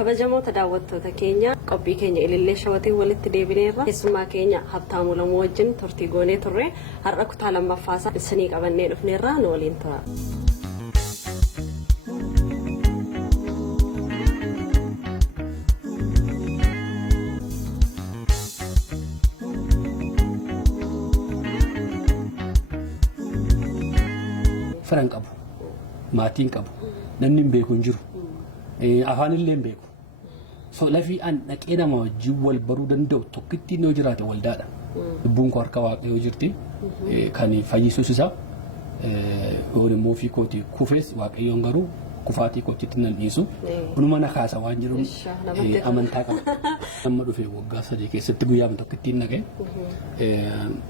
kabajamoota daawwattoota keenya qophii keenya ilillee shawatee walitti deebineerra keessummaa keenya Habtaamuu Lamuu wajjin turtii goonee turre har'a kutaa lammaffaasaa isinii qabannee dhufneerra nu waliin tura. Firan qabu, maatiin qabu, namni hin beeku hin jiru, afaan illee hin beeku. So lafii an dhaqee nama wajjin wal baruu danda'u tokkitti inni yoo jiraate waldaadha. Lubbuun koo harka Waaqayyoo jirti kan fayyisuus isaa yoon immoo ofii kooti kufees Waaqayyoon garuu kufaatii kootitti nan dhiisu. Kunuma na kaasa waan jiru amantaa qaba. Amma dhufee waggaa 3 keessatti guyyaa tokkittiin naqee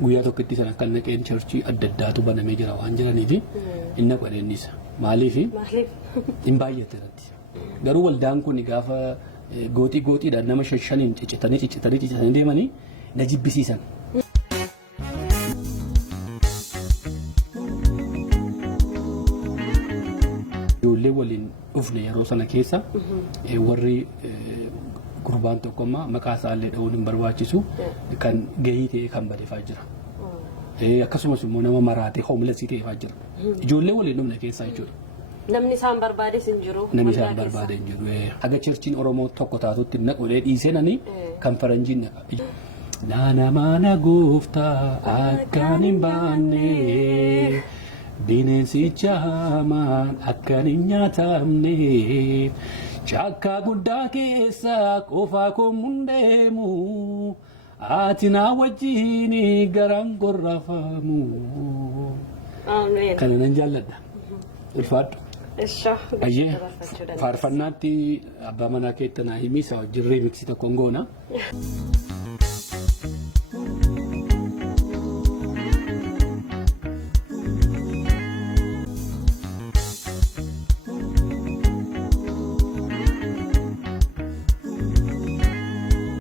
guyyaa tokkitti sana kan naqeen churchii adda addaatu banamee jira waan jiraniifi inni qadeenisa. Maaliif hin baay'ate irratti. Garuu waldaan kun gaafa gootiidhaan nama shashaniin ciccitanii deemanii na jibbisiisan. Ijoollee waliin dhufne yeroo sana keessa warri gurbaan tokko amma maqaa isaallee dha'uun hin barbaachisu kan gahii ta'e kan badeefaa jira. Akkasumas immoo nama maraatee hoomlesii ta'eefaa jira. Ijoollee waliin dhufne keessaa jechuudha. Namni isaan barbaades hin jiru. Namni isaan barbaade hin jiru. Haga churchiin Oromoo tokko taatutti naqolee dhiiseenanii kan faranjiin naana mana gooftaa akkaan hin baanne bineensicha hamaan akkaan hin nyaatamne cakkaa guddaa keessa qofaa koo mundeemu ati na wajjin garaan gorrafamu. Kana nan jaalladha. Ulfaadhu. Ayyee faarfannaatti abbaa manaa keetti naa himii isa wajjin reemiksii tokkoon goona.